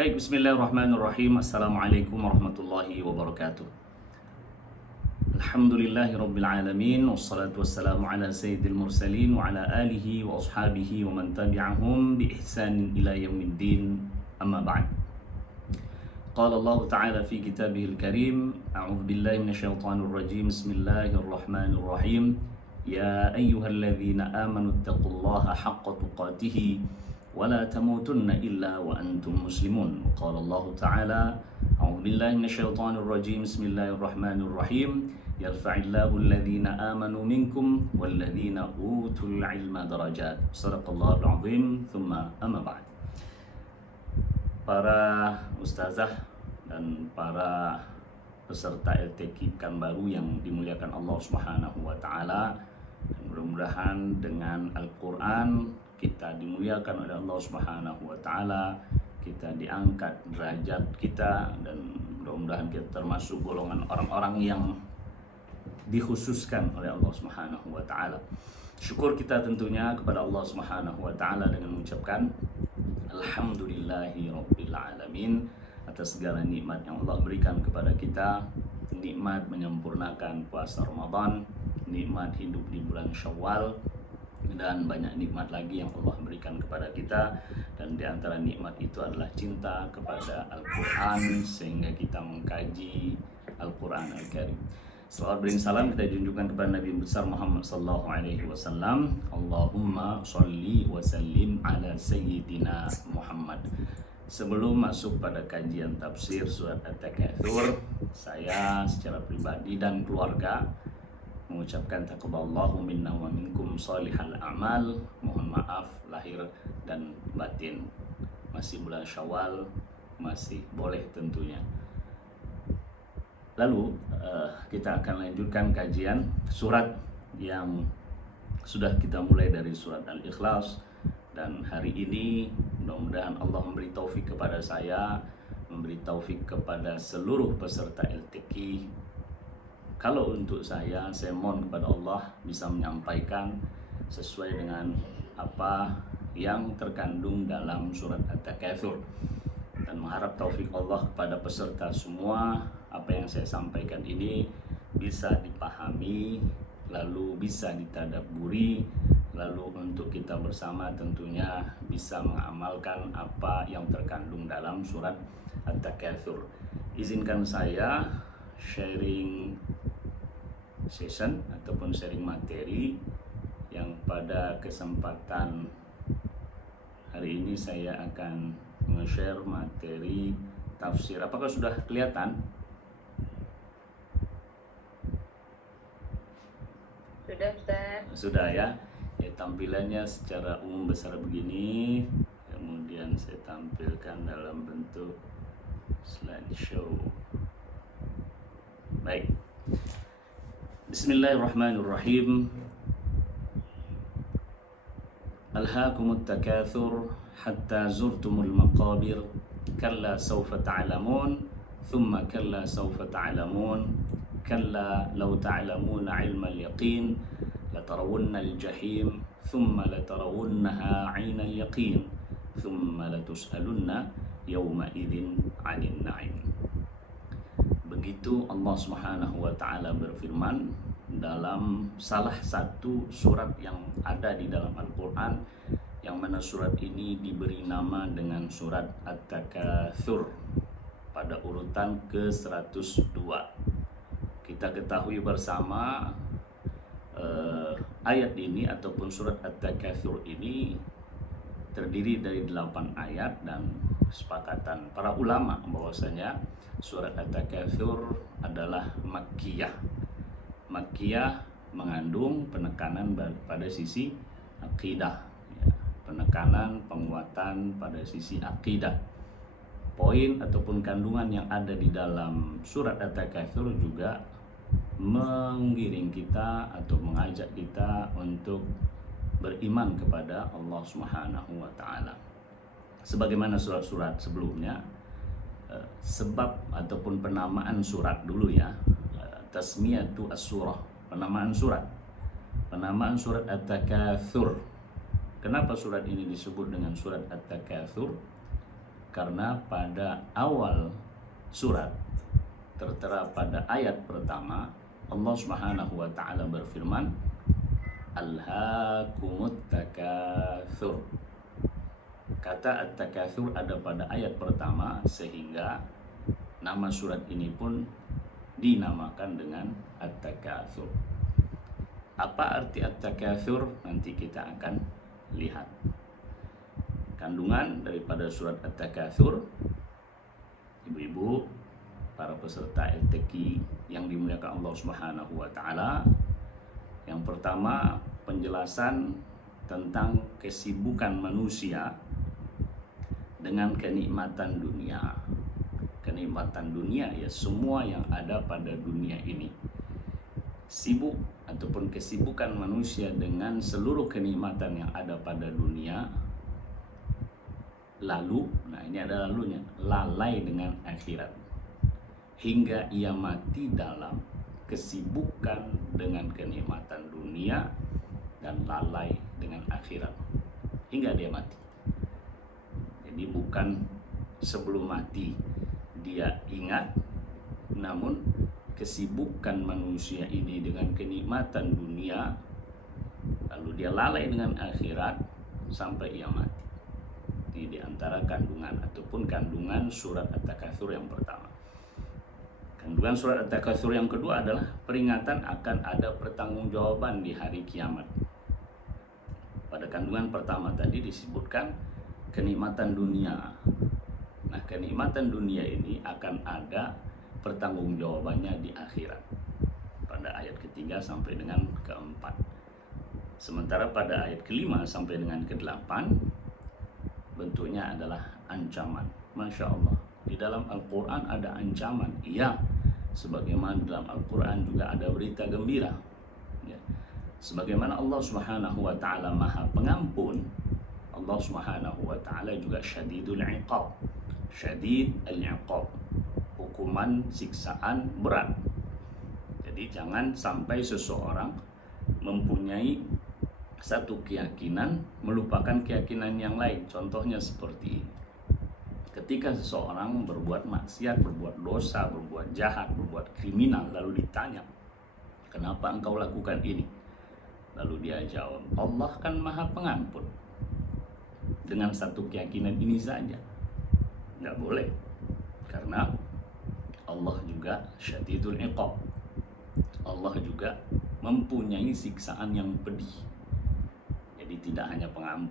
Baik, bismillahirrahmanirrahim. Assalamualaikum warahmatullahi wabarakatuh. Alhamdulillahi rabbil alamin. Wassalatu wassalamu ala sayyidil mursalin wa ala alihi wa ashabihi wa man tabi'ahum bi ihsanin ila yaumiddin. Amma ba'd. Qala Allah Ta'ala fi kitabihil karim. A'udzu billahi minasyaitonir rajim. Bismillahirrahmanirrahim. Ya ayyuhalladzina amanu taqullaha haqqa tuqatih ولا تموتن إلا وأنتم مسلمون. وقال الله تعالى أعوذ بالله من الشيطان الرجيم بسم الله الرحمن الرحيم يرفع الله الذين آمنوا منكم والذين أوتوا العلم درجات. صدق الله العظيم. ثم أما بعد. Para ustazah dan para peserta LTQ Pekanbaru yang dimuliakan Allah Subhanahu wa taala, mudah-mudahan dengan Al-Qur'an kita dimuliakan oleh Allah Subhanahu wa taala, kita diangkat derajat kita, dan mudah-mudahan kita termasuk golongan orang-orang yang dikhususkan oleh Allah Subhanahu wa taala. Syukur kita tentunya kepada Allah Subhanahu wa taala dengan mengucapkan alhamdulillahirabbil alamin atas segala nikmat yang Allah berikan kepada kita, nikmat menyempurnakan puasa Ramadan, nikmat hidup di bulan Syawal, dan banyak nikmat lagi yang Allah berikan kepada kita. Dan di antara nikmat itu adalah cinta kepada Al-Quran, sehingga kita mengkaji Al-Quran Al-Karim. Salawat beri salam kita junjukkan kepada Nabi besar Muhammad sallallahu alaihi wasallam. Allahumma sholli wa sallim ala sayyidina Muhammad. Sebelum masuk pada kajian tafsir surat At-Takatsur, saya secara pribadi dan keluarga mengucapkan taqabbalallahu minna wa minkum shalihal a'mal. Mohon maaf lahir dan batin. Masih bulan Syawal, masih boleh tentunya. Lalu kita akan lanjutkan kajian surat yang sudah kita mulai dari surat Al-Ikhlas. Dan hari ini mudah-mudahan Allah memberi taufik kepada saya, memberi taufik kepada seluruh peserta LTQ. Kalau untuk saya mohon kepada Allah bisa menyampaikan sesuai dengan apa yang terkandung dalam surat At-Takatsur, dan mengharap taufik Allah kepada peserta semua. Apa yang saya sampaikan ini bisa dipahami, lalu bisa ditadabburi, lalu untuk kita bersama tentunya bisa mengamalkan apa yang terkandung dalam surat At-Takatsur. Izinkan saya sharing session ataupun sharing materi yang pada kesempatan hari ini saya akan nge-share materi tafsir. Apakah sudah kelihatan? Sudah, Ustaz. Sudah ya. Tampilannya secara umum besar begini, kemudian saya tampilkan dalam bentuk slideshow. Baik. Bismillahirrahmanirrahim. Alhaakumut takatsur hatta zurtumul maqabir kalla sawfa ta'lamun thumma kalla sawfa ta'lamun kalla law ta'lamuna 'ilmal yaqin latarawunnal jahim thumma latarawunnaha 'ainal yaqin thumma latus'alunna yawma idzin 'anil na'im. Begitu Allah Subhanahu wa taala berfirman dalam salah satu surat yang ada di dalam Al-Qur'an, yang mana surat ini diberi nama dengan surat At-Takatsur pada urutan ke-102. Kita ketahui bersama ayat ini ataupun surat At-Takatsur ini terdiri dari 8 ayat, dan kesepakatan para ulama bahwasanya surat At-Takatsur adalah Makkiyah. Makkiyah mengandung penekanan pada sisi akidah, penekanan, penguatan pada sisi akidah. Poin ataupun kandungan yang ada di dalam surat At-Takatsur juga menggiring kita atau mengajak kita untuk beriman kepada Allah Subhanahu wa taala. Sebagaimana surat-surat sebelumnya, sebab ataupun penamaan surat dulu ya, tasmiyatu as-surah, penamaan surat. Penamaan surat At-Takatsur. Kenapa surat ini disebut dengan surat At-Takatsur? Karena pada awal surat tertera pada ayat pertama Allah Subhanahu wa taala berfirman, Alhaakumut takatsur. Kata at-takatsur ada pada ayat pertama sehingga nama surat ini pun dinamakan dengan at-takatsur. Apa arti at-takatsur? Nanti kita akan lihat. Kandungan daripada surat at-takatsur, ibu-ibu, para peserta LTQ yang dimuliakan Allah Subhanahu wa taala. Yang pertama, penjelasan tentang kesibukan manusia dengan kenikmatan dunia. Kenikmatan dunia ya semua yang ada pada dunia ini. Sibuk ataupun kesibukan manusia dengan seluruh kenikmatan yang ada pada dunia. Lalu, nah ini ada lalunya, lalai dengan akhirat. Hingga ia mati dalam kesibukan dengan kenikmatan dunia dan lalai dengan akhirat. Hingga dia mati. Jadi bukan sebelum mati dia ingat, namun kesibukan manusia ini dengan kenikmatan dunia, lalu dia lalai dengan akhirat sampai ia mati. Ini diantara kandungan ataupun kandungan surat At-Takatsur yang pertama. Kandungan surat At-Takatsur yang kedua adalah peringatan akan ada pertanggungjawaban di hari kiamat. Pada kandungan pertama tadi disebutkan kenikmatan dunia. Nah, kenikmatan dunia ini akan ada pertanggungjawabannya di akhirat. Pada ayat ketiga sampai dengan keempat. Sementara pada ayat kelima sampai dengan ke-8 bentuknya adalah ancaman. Masya Allah, di dalam Al-Quran ada ancaman. Iya, sebagaimana dalam Al-Quran juga ada berita gembira ya. Sebagaimana Allah Subhanahu wa ta'ala maha pengampun, Allah Subhanahu wa ta'ala juga syadidul iqab. Syadid al-iqab, hukuman siksaan berat. Jadi jangan sampai seseorang mempunyai satu keyakinan melupakan keyakinan yang lain. Contohnya seperti ini. Ketika seseorang berbuat maksiat, berbuat dosa, berbuat jahat, berbuat kriminal, lalu ditanya, kenapa engkau lakukan ini? Lalu dia jawab, Allah kan maha pengampun. Dengan satu keyakinan ini saja nggak boleh, karena Allah juga syadidul iqab. Allah juga mempunyai siksaan yang pedih. Jadi tidak hanya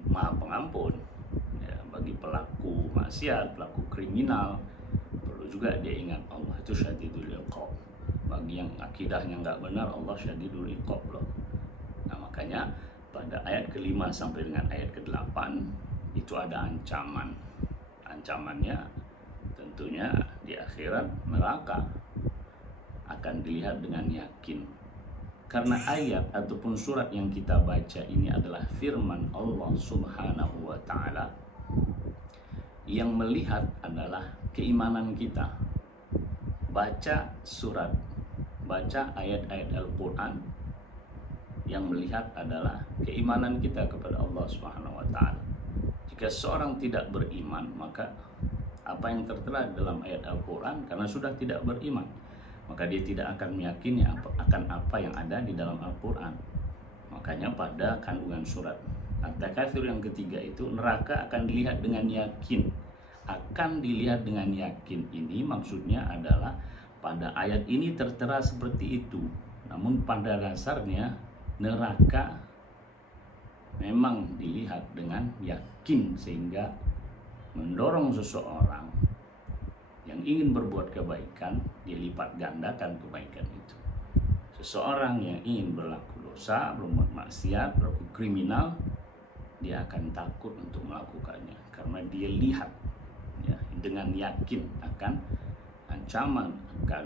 maha pengampun ya, bagi pelaku maksiat, pelaku kriminal, perlu juga dia ingat Allah itu syadidul iqab. Bagi yang akidahnya nggak benar, Allah syadidul iqab loh. Nah makanya pada ayat ke-5 sampai dengan ayat ke-8 itu ada ancaman. Ancamannya tentunya di akhirat neraka akan dilihat dengan yakin. Karena ayat ataupun surat yang kita baca ini adalah firman Allah Subhanahu wa ta'ala. Yang melihat adalah keimanan kita. Baca surat, baca ayat-ayat Al-Quran, yang melihat adalah keimanan kita kepada Allah Subhanahu wa ta'ala. Jika seorang tidak beriman, maka apa yang tertera dalam ayat Al-Quran, karena sudah tidak beriman, maka dia tidak akan meyakini akan apa yang ada di dalam Al-Quran. Makanya pada kandungan surat At-Takatsur yang ketiga itu, neraka akan dilihat dengan yakin. Akan dilihat dengan yakin ini maksudnya adalah pada ayat ini tertera seperti itu. Namun pada dasarnya neraka memang dilihat dengan yakin, sehingga mendorong seseorang yang ingin berbuat kebaikan, dia lipat gandakan kebaikan itu. Seseorang yang ingin berlaku dosa, berbuat maksiat, berlaku kriminal, dia akan takut untuk melakukannya karena dia lihat ya, dengan yakin akan ancaman, akan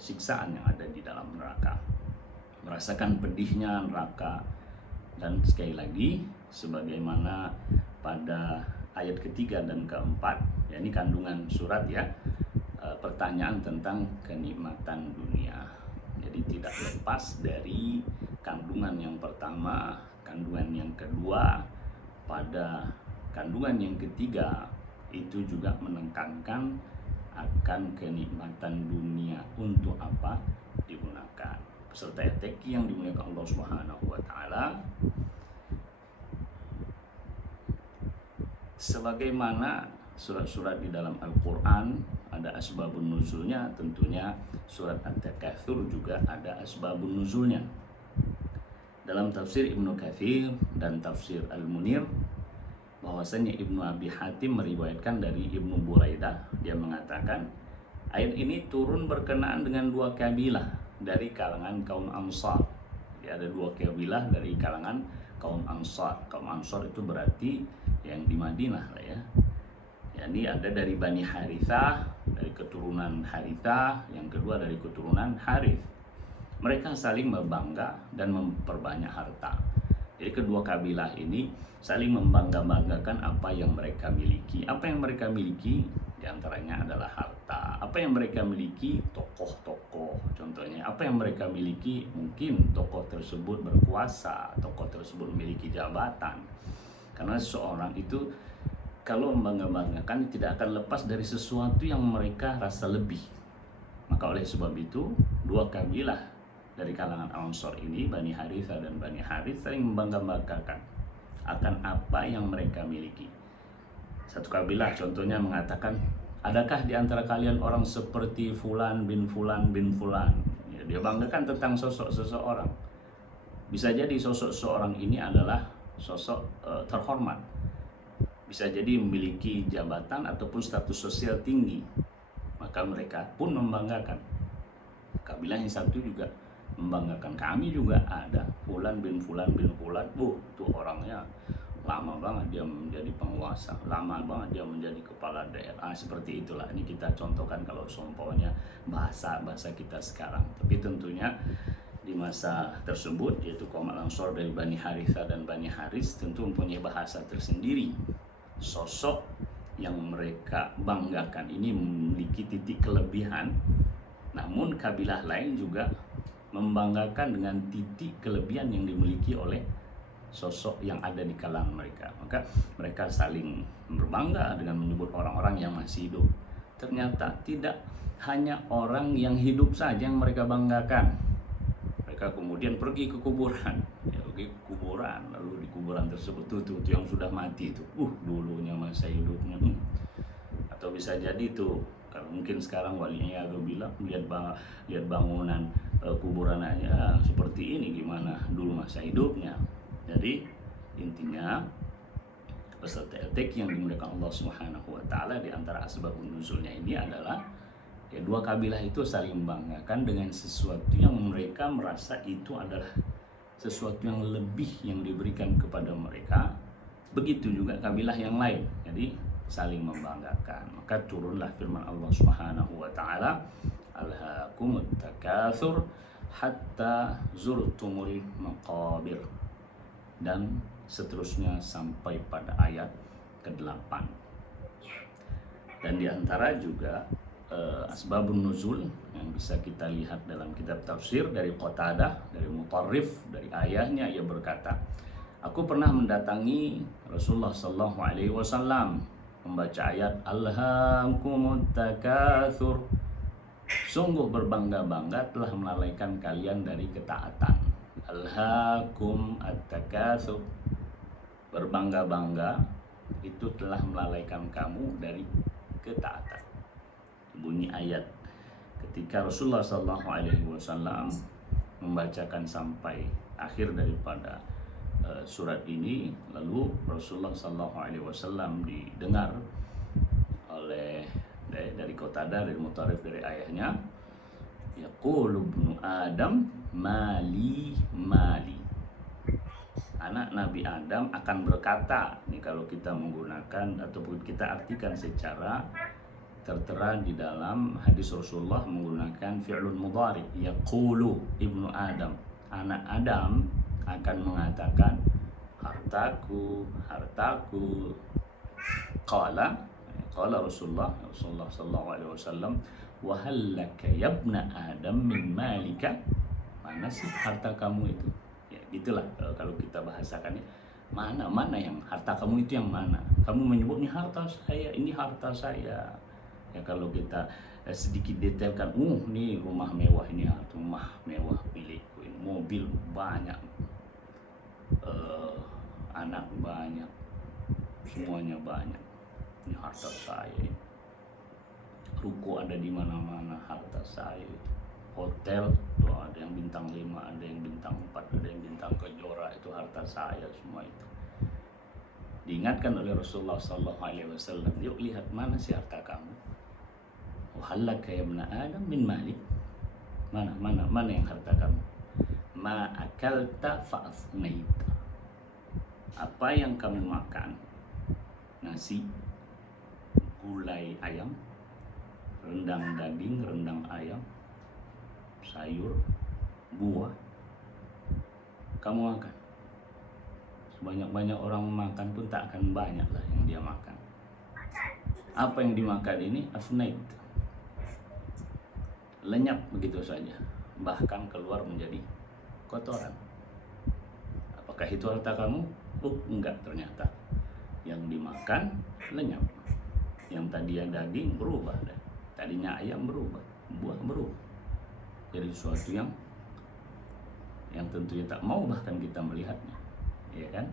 siksaan yang ada di dalam neraka, merasakan pedihnya neraka. Dan sekali lagi, sebagaimana pada ayat ketiga dan keempat, ya ini kandungan surat ya, pertanyaan tentang kenikmatan dunia. Jadi tidak lepas dari kandungan yang pertama, kandungan yang kedua, pada kandungan yang ketiga itu juga menekankan akan kenikmatan dunia untuk apa digunakan. Peserta teki yang dimuliakan Allah Subhanahu wa taala, sebagaimana surat-surat di dalam Al-Qur'an ada asbabun nuzulnya, tentunya surat At-Takatsur juga ada asbabun nuzulnya. Dalam tafsir Ibnu Katsir dan tafsir Al-Munir, bahwasanya Ibnu Abi Hatim meriwayatkan dari Ibnu Buraidah, dia mengatakan ayat ini turun berkenaan dengan dua kabilah dari kalangan kaum Ansar. Jadi ada dua kabilah dari kalangan kaum Ansar. Kaum Ansar itu berarti yang di Madinah lah ya. Yani ada dari Bani Harithah, dari keturunan Harithah, yang kedua dari keturunan Harith. Mereka saling berbangga dan memperbanyak harta. Jadi kedua kabilah ini saling membangga-banggakan apa yang mereka miliki. Apa yang mereka miliki diantaranya adalah harta. Apa yang mereka miliki tokoh-tokoh. Contohnya apa yang mereka miliki, mungkin tokoh tersebut berkuasa, tokoh tersebut memiliki jabatan. Karena seseorang itu kalau membangga-banggakan tidak akan lepas dari sesuatu yang mereka rasa lebih. Maka oleh sebab itu dua kabilah dari kalangan Ansar ini, Bani Harithah dan Bani Harith, saling membangga-banggakan akan apa yang mereka miliki. Satu kabilah contohnya mengatakan, adakah di antara kalian orang seperti Fulan bin Fulan bin Fulan? Ya, dia banggakan tentang sosok seseorang. Bisa jadi sosok seseorang ini adalah sosok terhormat. Bisa jadi memiliki jabatan ataupun status sosial tinggi. Maka mereka pun membanggakan. Kabilah yang satu juga membanggakan, kami juga ada Fulan bin Fulan bin Fulan. Itu orangnya lama banget dia menjadi penguasa, lama banget dia menjadi kepala daerah. Seperti itulah, ini kita contohkan kalau seumpamanya bahasa kita sekarang. Tapi tentunya di masa tersebut, yaitu kaum Ansar dari Bani Harithah dan Bani Haris, tentu mempunyai bahasa tersendiri. Sosok yang mereka banggakan ini memiliki titik kelebihan, namun kabilah lain juga membanggakan dengan titik kelebihan yang dimiliki oleh sosok yang ada di kalangan mereka. Maka mereka saling berbangga dengan menyebut orang-orang yang masih hidup. Ternyata tidak hanya orang yang hidup saja yang mereka banggakan. Mereka kemudian pergi ke kuburan, lalu di kuburan tersebut tuh yang sudah mati itu, dulunya masa hidupnya. Atau bisa jadi tuh, kalau mungkin sekarang walinya agak bilang lihat bangunan kuburan aja seperti ini, gimana dulu masa hidupnya. Jadi intinya peserta LTQ yang dimuliakan Allah Subhanahu wa taala, di antara asbabun nuzulnya ini adalah ya dua kabilah itu saling membanggakan dengan sesuatu yang mereka merasa itu adalah sesuatu yang lebih yang diberikan kepada mereka. Begitu juga kabilah yang lain. Jadi saling membanggakan. Maka turunlah firman Allah Subhanahu wa taala, alhaakumut takatsur hatta zurtumul maqabir, dan seterusnya sampai pada ayat ke-8. Dan diantara juga asbabun nuzul yang bisa kita lihat dalam kitab tafsir dari Qatadah, dari Mutarrif, dari ayahnya, ia berkata, aku pernah mendatangi Rasulullah sallallahu alaihi wasallam membaca ayat alhaakumut takatsur, sungguh berbangga-bangga telah melalaikan kalian dari ketaatan. Alhaakum at-takatsur, berbangga-bangga itu telah melalaikan kamu dari ketaatan. Bunyi ayat ketika Rasulullah SAW membacakan sampai akhir daripada surat ini, lalu Rasulullah SAW didengar oleh dari Qatadah, dari Mutarrif, dari ayahnya, yaqulu ibnu Adam mali mali, anak Nabi Adam akan berkata. Ini kalau kita menggunakan ataupun kita artikan secara tertera di dalam hadis Rasulullah menggunakan fi'lun mudhari, yaqulu ibnu Adam, anak Adam akan mengatakan hartaku, hartaku. Qala Rasulullah sallallahu alaihi wasallam, wa hal laka ya ibna Adam min malika, mana sih harta kamu itu? Ya gitulah kalau kita bahasakannya, mana yang harta kamu itu yang mana? kamu menyebutnya harta saya, ini harta saya. Ya kalau kita sedikit detailkan, ini rumah mewah, ini rumah mewah milikku, ini mobil banyak, anak banyak, semuanya banyak, ini harta saya. Ruko ada di mana-mana, harta saya. Hotel tuh ada yang bintang 5, ada yang bintang 4, ada yang bintang kejora, itu harta saya semua itu. Diingatkan oleh Rasulullah SAW, yuk lihat mana sih harta kamu. Wahallaka ya ibna Adam min malik. Mana yang harta kamu? Ma akalta fa'afnaita. Apa yang kamu makan? Nasi, gulai ayam, rendang daging, rendang ayam, sayur, buah, kamu makan. Sebanyak-banyak orang makan pun tak akan banyak lah yang dia makan. Apa yang dimakan ini? Afnait, lenyap begitu saja, bahkan keluar menjadi kotoran. Apakah itu harta kamu? Enggak, ternyata yang dimakan lenyap. Yang tadinya daging berubah, tadinya ayam berubah, buah berubah, jadi sesuatu yang tentunya tak mau bahkan kita melihatnya, ya kan?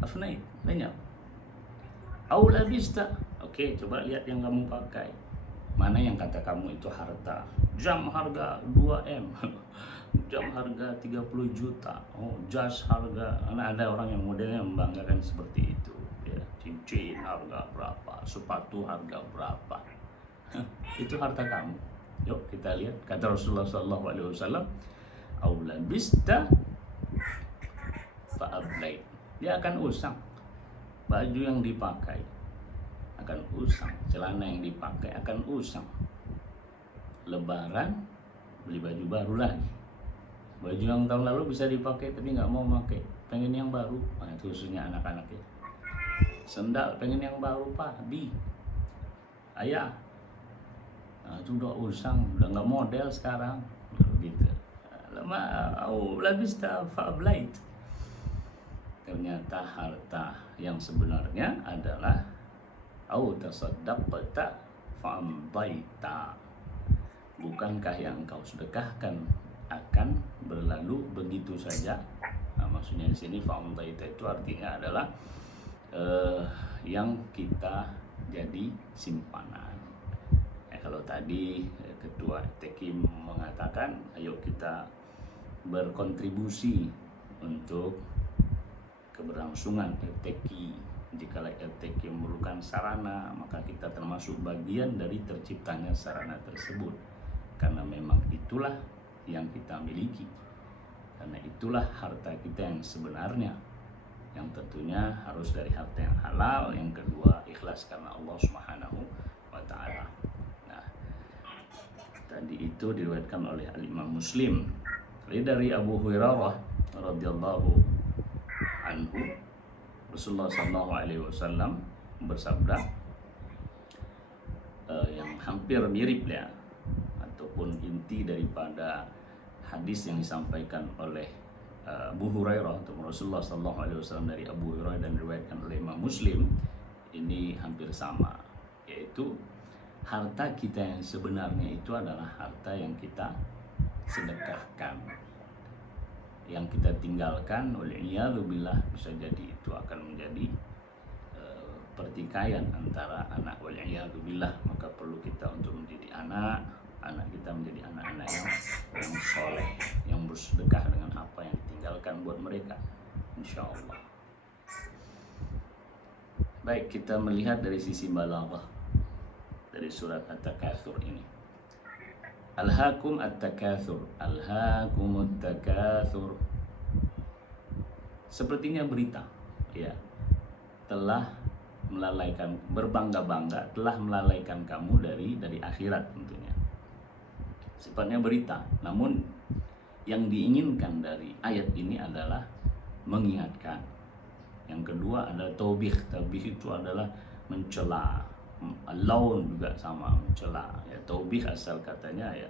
Afnait, lenyap. Au labista. Oke, coba lihat yang kamu pakai. Mana yang kata kamu itu harta? Jam harga 2M, jam harga 30 juta. Jas harga, karena ada orang yang modelnya membanggakan seperti itu, ya. Cincin harga berapa, sepatu harga berapa. Itu harta kamu. Yuk kita lihat, kata Rasulullah SAW, au labista fa'ablait. Dia akan usang. Baju yang dipakai akan usang, celana yang dipakai akan usang. Lebaran beli baju baru lagi. Baju yang tahun lalu bisa dipakai tapi nggak mau pakai, pengen yang baru. Nah, itu khususnya anak-anak ya. Sendal pengen yang baru, Pak, ayah. Nah, itu udah usang, udah nggak model sekarang, gitu. Lama, labista fa'ablait. Ternyata harta yang sebenarnya adalah au tasaddaqta fa'amdaita. Bukankah yang engkau sedekahkan akan berlalu begitu saja? Nah, maksudnya di sini fa'amdaita itu artinya adalah yang kita jadi simpanan. Kalau tadi Ketua FTQ mengatakan, ayo kita berkontribusi untuk keberlangsungan FTQ. Jika FTQ memerlukan sarana, maka kita termasuk bagian dari terciptanya sarana tersebut. Karena memang itulah yang kita miliki. Karena itulah harta kita yang sebenarnya. Yang tentunya harus dari harta yang halal. Yang kedua, ikhlas karena Allah Subhanahu wa ta'ala. Nah, tadi itu diriwayatkan oleh Al-Imam Muslim. Dari Abu Hurairah radhiyallahu anhu, Rasulullah SAW bersabda yang hampir mirip ya, ataupun inti daripada hadis yang disampaikan oleh Abu Hurairah atau Rasulullah SAW dari Abu Hurairah dan diriwayatkan oleh Imam Muslim, ini hampir sama, yaitu harta kita yang sebenarnya itu adalah harta yang kita sedekahkan. Yang kita tinggalkan wal'iyadzubillah bisa jadi itu akan menjadi pertikaian antara anak wal'iyadzubillah. Maka perlu kita untuk mendidik anak kita menjadi anak-anak yang soleh, yang bersedekah dengan apa yang ditinggalkan buat mereka, insyaallah. Baik, kita melihat dari sisi balaghah dari surat At-Takatsur ini. Alhaakum at-takatsur, alhaakum at-takatsur. Sepertinya berita, ya, telah melalaikan, berbangga-bangga telah melalaikan kamu dari akhirat tentunya. Sifatnya berita, namun yang diinginkan dari ayat ini adalah mengingatkan. Yang kedua adalah taubih. Taubih itu adalah mencela. Laun juga sama, mencela ya. Taubih asal katanya ya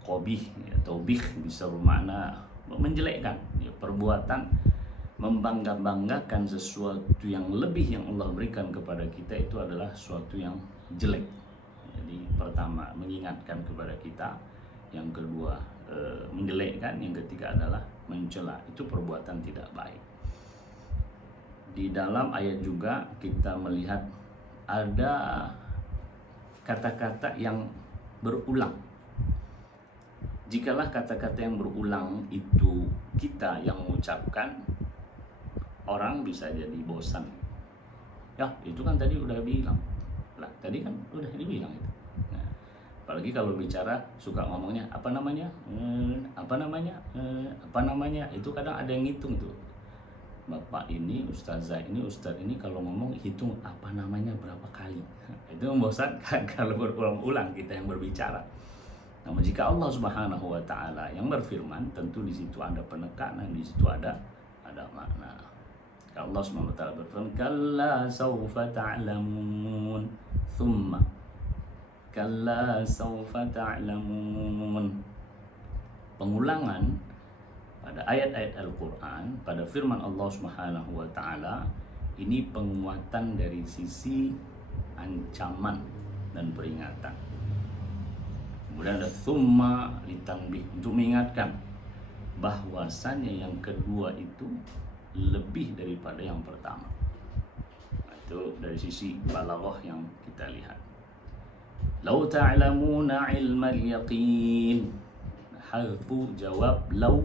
qabih ya. Taubih bisa bermakna menjelekkan ya, perbuatan membangga-banggakan sesuatu yang lebih yang Allah berikan kepada kita itu adalah sesuatu yang jelek. Jadi pertama mengingatkan kepada kita, yang kedua menjelekkan, yang ketiga adalah mencela. Itu perbuatan tidak baik. Di dalam ayat juga kita melihat ada kata-kata yang berulang. Jikalah kata-kata yang berulang itu kita yang mengucapkan, orang bisa jadi bosan. Ya, itu kan tadi udah bilang. Lah, tadi kan udah dibilang itu. Nah, apalagi kalau bicara suka ngomongnya apa namanya? Apa namanya? Itu kadang ada yang ngitung tuh. Bapak ini, ustazah ini, ustaz ini kalau ngomong hitung apa namanya berapa kali. Itu membosankan kalau berulang-ulang kita yang berbicara. Namun jika Allah Subhanahu wa taala yang berfirman, tentu di situ ada penekanan, di situ ada makna. Allah Subhanahu wa taala berfirman, "Kalla sawfa ta'lamun, thumma kalla sawfa ta'lamun." Pengulangan pada ayat-ayat Al-Qur'an, pada firman Allah Subhanahu wa taala, ini penguatan dari sisi ancaman dan peringatan. Kemudian ada thumma litanbih, untuk mengingatkan bahwasannya yang kedua itu lebih daripada yang pertama. Itu dari sisi balaghah yang kita lihat. Lau ta'lamuna ilmal yaqin, hadfu jawab lau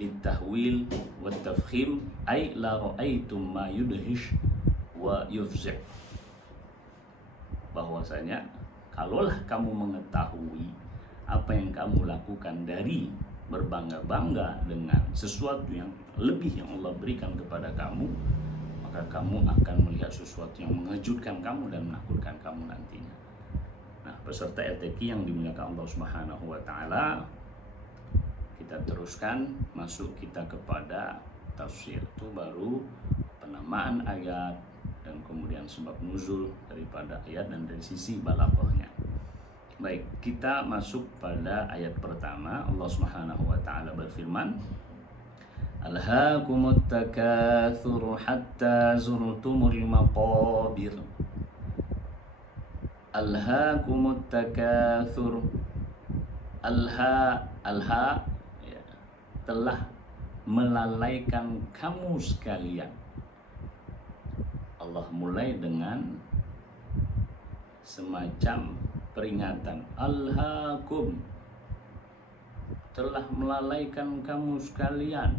litahwil wa tafkhim, ay la ra'aitum ma yudhish wa yufzih. Bahwasanya kalaulah kamu mengetahui apa yang kamu lakukan dari berbangga-bangga dengan sesuatu yang lebih yang Allah berikan kepada kamu, maka kamu akan melihat sesuatu yang mengejutkan kamu dan menakutkan kamu nantinya. Nah, peserta RTQ yang dimuliakan Allah Subhanahu wa taala, kita teruskan masuk kita kepada tafsir. Itu baru penamaan ayat dan kemudian sebab nuzul daripada ayat dan dari sisi balaghahnya. Baik, kita masuk pada ayat pertama. Allah Subhanahu wa taala berfirman, "Alhaakumut takatsur hatta zurtumul maqabir." Alhaakumut takatsur. Alha ya, telah melalaikan kamu sekalian. Allah mulai dengan semacam peringatan, alhaakum, telah melalaikan kamu sekalian.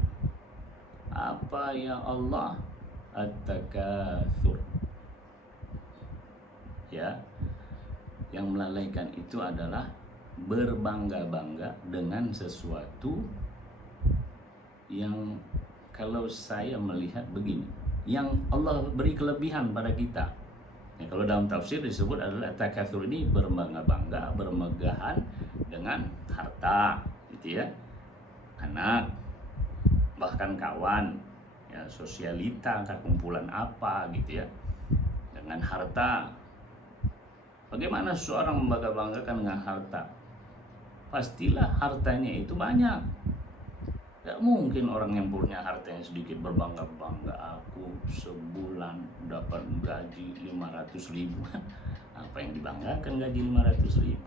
Apa ya Allah? At-takatsur. Ya, yang melalaikan itu adalah berbangga-bangga dengan sesuatu yang kalau saya melihat begini, yang Allah beri kelebihan pada kita. Ya, kalau dalam tafsir disebut adalah takatsur, ini berbangga-bangga, bermegahan dengan harta, gitu ya, anak, bahkan kawan, ya, sosialita, kumpulan apa, gitu ya, dengan harta. Bagaimana seseorang membangga-banggakan dengan harta? Pastilah hartanya itu banyak. Gak mungkin orang yang punya hartanya sedikit berbangga-bangga, aku sebulan dapat gaji 500.000. Apa yang dibanggakan gaji 500.000?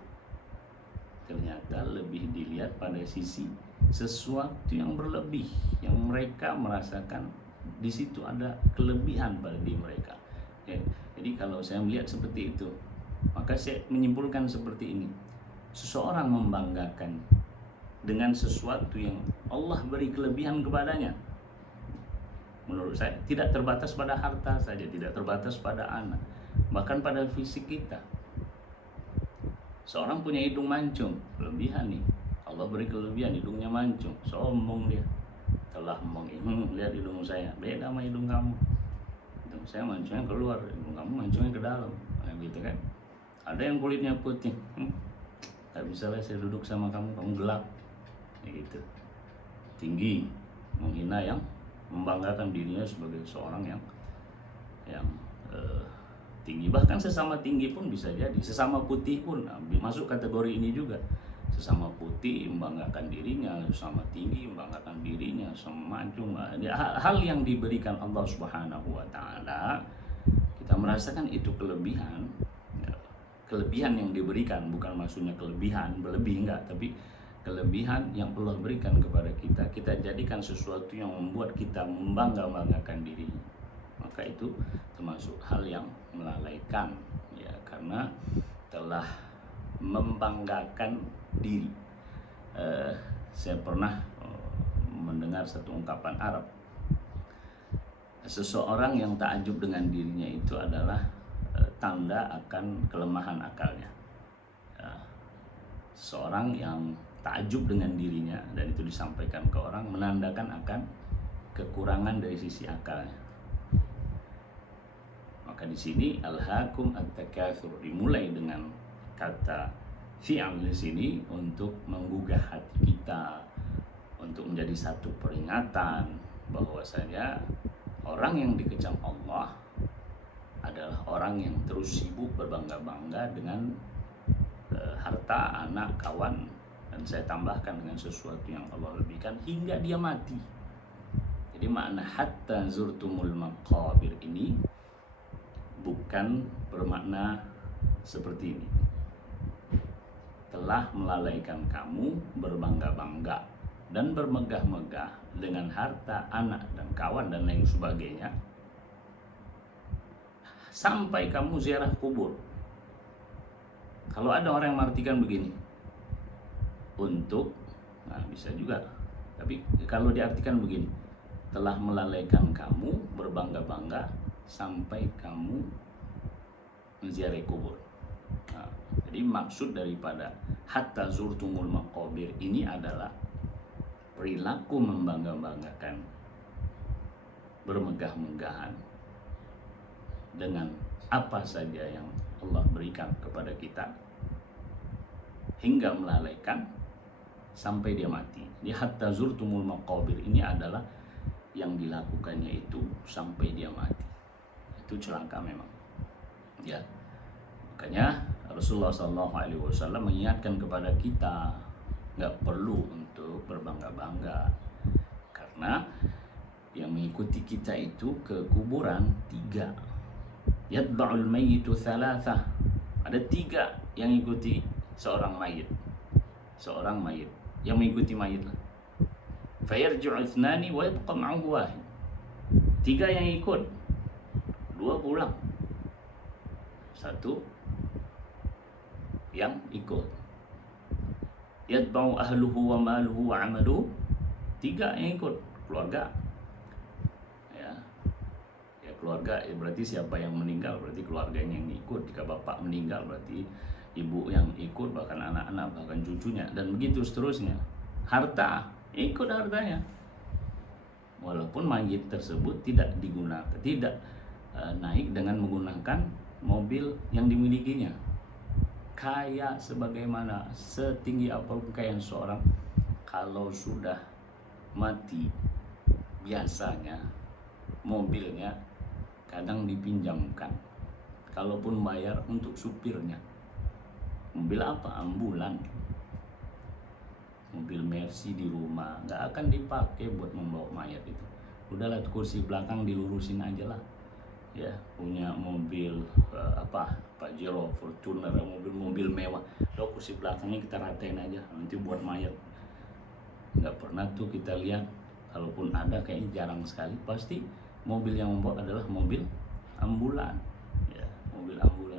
Ternyata lebih dilihat pada sisi sesuatu yang berlebih, yang mereka merasakan di situ ada kelebihan pada diri mereka. Ya, jadi kalau saya melihat seperti itu, maka saya menyimpulkan seperti ini. Seseorang membanggakan dengan sesuatu yang Allah beri kelebihan kepadanya, menurut saya tidak terbatas pada harta saja, tidak terbatas pada anak, bahkan pada fisik kita. Seorang punya hidung mancung, kelebihan nih, Allah beri kelebihan, hidungnya mancung, sombong dia, telah lihat hidung saya, beda sama hidung kamu, hidung saya mancungnya keluar, hidung kamu mancungnya ke dalam, nah, gitu kan. Ada yang kulitnya putih, gak bisa lah saya duduk sama kamu, kamu gelap, gitu. Tinggi, menghina yang membanggakan dirinya sebagai seorang yang tinggi. Bahkan sesama tinggi pun bisa jadi, sesama putih pun masuk kategori ini juga. Sesama putih membanggakan dirinya, sesama tinggi membanggakan dirinya, sesama maju. Hal yang diberikan Allah Subhanahu wa taala, kita merasakan itu kelebihan. Kelebihan yang diberikan, bukan maksudnya kelebihan berlebih, enggak, tapi kelebihan yang Allah berikan kepada kita, kita jadikan sesuatu yang membuat kita membanggakan diri. Maka itu termasuk hal yang melalaikan, ya, karena telah membanggakan diri. Saya pernah mendengar satu ungkapan Arab, seseorang yang takjub dengan dirinya itu adalah tanda akan kelemahan akalnya. Seorang yang takjub dengan dirinya dan itu disampaikan ke orang menandakan akan kekurangan dari sisi akalnya. Maka di sini alhaakum at-takatsur dimulai dengan kata fi'al di sini untuk menggugah hati kita, untuk menjadi satu peringatan bahwasanya orang yang dikecam Allah adalah orang yang terus sibuk berbangga-bangga dengan harta, anak, kawan, dan saya tambahkan dengan sesuatu yang Allah lebihkan hingga dia mati. Jadi makna hatta zurtumul maqabir ini bukan bermakna seperti ini. Telah melalaikan kamu berbangga-bangga dan bermegah-megah dengan harta, anak, dan kawan dan lain sebagainya sampai kamu ziarah kubur. Kalau ada orang yang mengartikan begini, untuk, nah bisa juga, tapi kalau diartikan begini, telah melalaikan kamu berbangga-bangga sampai kamu menziarahi kubur. Nah, jadi maksud daripada hatta zurtumul maqabir ini adalah perilaku membangga-banggakan, bermegah-megahan dengan apa saja yang Allah berikan kepada kita hingga melalaikan sampai dia mati. Di hatta zurtumul maqabir ini adalah yang dilakukannya itu sampai dia mati. Itu celaka memang. Ya. Makanya Rasulullah SAW mengingatkan kepada kita nggak perlu untuk berbangga-bangga, karena yang mengikuti kita itu ke kuburan 3. Yatba'ul mayyitu thalatha. Ada 3 yang ikuti seorang mayit. Seorang mayit yang mengikuti mayit. Fayarji'u ithnani wa yabqa ma'ahu wahid. 3 yang ikut, 2 pulang. 1 yang ikut. Yatba'u ahluhu wa maluhu wa amaluhu. 3 yang ikut, keluarga. Keluarga berarti siapa yang meninggal berarti keluarganya yang ikut. Jika bapak meninggal berarti ibu yang ikut, bahkan anak-anak, bahkan cucunya, dan begitu seterusnya. Harta, ikut hartanya, walaupun mayit tersebut tidak digunakan, tidak naik dengan menggunakan mobil yang dimilikinya. Kaya sebagaimana, setinggi apapun kekayaan seorang, kalau sudah mati biasanya mobilnya kadang dipinjamkan, kalaupun bayar untuk supirnya. Mobil apa? Ambulan. Mobil Mercy di rumah nggak akan dipakai buat membawa mayat itu. Udahlah, kursi belakang dilurusin aja lah. Ya, punya mobil Pajero, Fortuner, mobil mewah. Loh, kursi belakangnya kita ratain aja, nanti buat mayat. Nggak pernah tuh kita lihat, kalaupun ada kayaknya jarang sekali. Pasti mobil yang membawa adalah mobil ambulan, ya,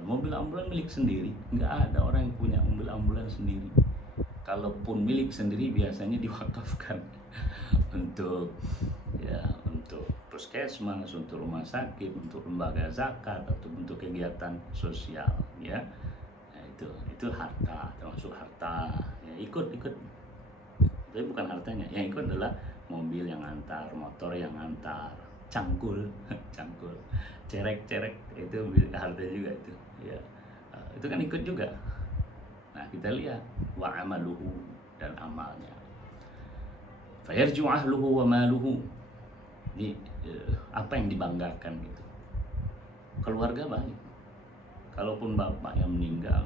mobil ambulan milik sendiri. Nggak ada orang yang punya mobil ambulan sendiri. Kalaupun milik sendiri biasanya diwakafkan untuk puskesmas, untuk rumah sakit, untuk lembaga zakat, atau untuk kegiatan sosial, ya. Nah, itu harta, termasuk harta, ya, ikut. Tapi bukan hartanya, yang ikut adalah mobil yang antar, motor yang antar, cangkul, cerek, itu harta juga itu, ya. Itu kan ikut juga. Nah, kita lihat wa amaluhu, dan amalnya. Fayarju ahluhu wa maluhu. Ini apa yang dibanggakan gitu. Keluarga balik. Kalaupun bapak yang meninggal,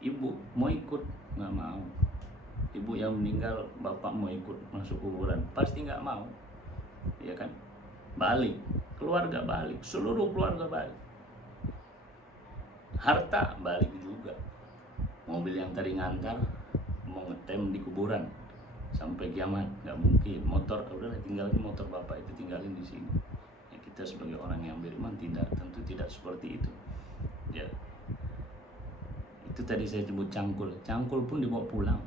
ibu mau ikut, nggak mau. ibu yang meninggal, bapak mau ikut masuk kuburan? Pasti nggak mau, ya kan? Balik, keluarga balik, seluruh keluarga balik, harta balik juga. Mobil yang tadi ngantar mau ngetem di kuburan sampai kiamat, nggak mungkin. Motor udah tinggalin, motor bapak itu tinggalin di sini. Ya, kita sebagai orang yang beriman tentu tidak seperti itu. Ya, itu tadi saya sebut cangkul pun dibawa pulang.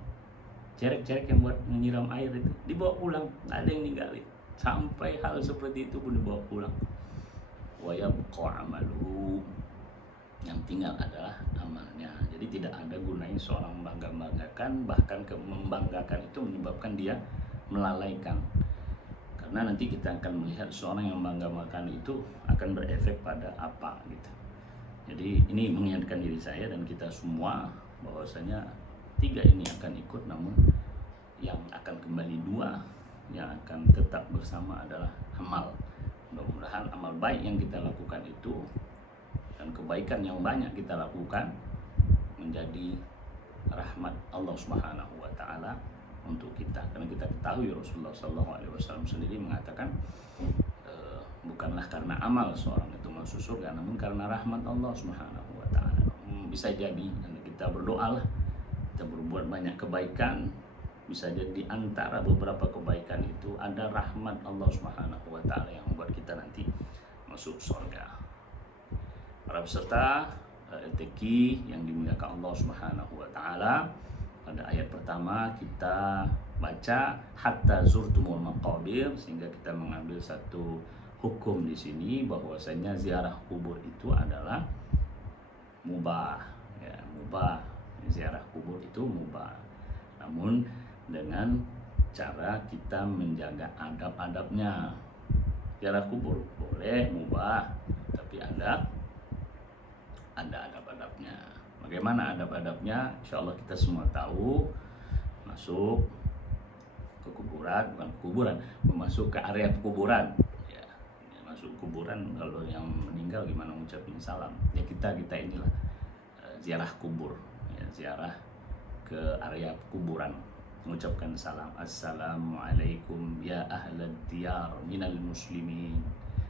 Cerek-cerek yang buat menyiram air itu dibawa pulang, nggak ada yang ninggalin. Sampai hal seperti itu pun dibawa pulang. Wa yabqa amaluhu, yang tinggal adalah amalnya. Jadi tidak ada gunanya seorang membanggakan, bahkan membanggakan itu menyebabkan dia melalaikan. Karena nanti kita akan melihat seorang yang membanggakan itu akan berefek pada apa gitu. Jadi ini mengingatkan diri saya dan kita semua bahwasanya 3 ini akan ikut, namun yang akan kembali 2, yang akan tetap bersama adalah amal. Mudah-mudahan amal baik yang kita lakukan itu dan kebaikan yang banyak kita lakukan menjadi rahmat Allah Subhanahu wa taala untuk kita. Karena kita ketahui Rasulullah SAW sendiri mengatakan bukanlah karena amal seorang itu masuk surga, namun karena rahmat Allah Subhanahu wa taala. Bisa jadi kita berdoa lah, kita berbuat banyak kebaikan, bisa jadi antara beberapa kebaikan itu ada rahmat Allah Subhanahu wa taala yang membuat kita nanti masuk surga. Para peserta LTQ yang dimuliakan Allah Subhanahu wa taala, pada ayat pertama kita baca hatta zurtumul maqabir, sehingga kita mengambil satu hukum di sini bahwasanya ziarah kubur itu adalah mubah, ya, mubah. Ziarah kubur itu mubah, namun dengan cara kita menjaga adab-adabnya. Ziarah kubur boleh mubah, tapi ada adab-adabnya. Bagaimana adab-adabnya? Insya Allah kita semua tahu. Masuk ke kuburan, bukan kuburan, masuk ke area kuburan. Ya, masuk kuburan, kalau yang meninggal gimana ngucapin salam? Ya kita inilah ziarah kubur, ya, ziarah ke area kuburan, mengucapkan salam. Assalamualaikum ya ahlad diyar minal muslimin